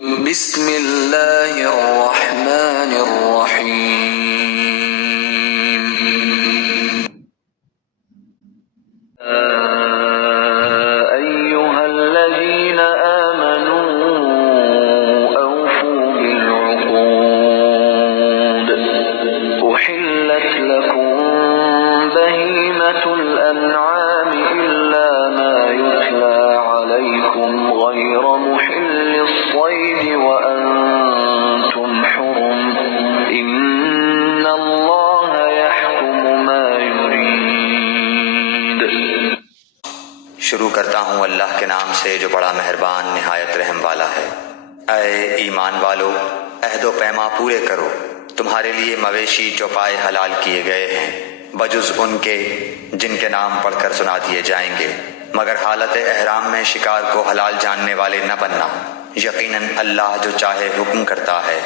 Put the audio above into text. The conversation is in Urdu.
بسم اللہ الرحمن الرحیم ایہا الذین آمنوا اوفوا بالعقود احلت لکم بہیمۃ الانعام الا ما یتلی علیکم غیر محل الصید وانتم حرم ان اللہ یحکم ما یرید۔ شروع کرتا ہوں اللہ کے نام سے جو بڑا مہربان نہایت رحم والا ہے۔ اے ایمان والو، عہد و پیما پورے کرو۔ تمہارے لیے مویشی چوپائے حلال کیے گئے ہیں بجز ان کے جن کے نام پڑھ کر سنا دیے جائیں گے، مگر حالت احرام میں شکار کو حلال جاننے والے نہ بننا۔ یقیناً اللہ جو چاہے حکم کرتا ہے۔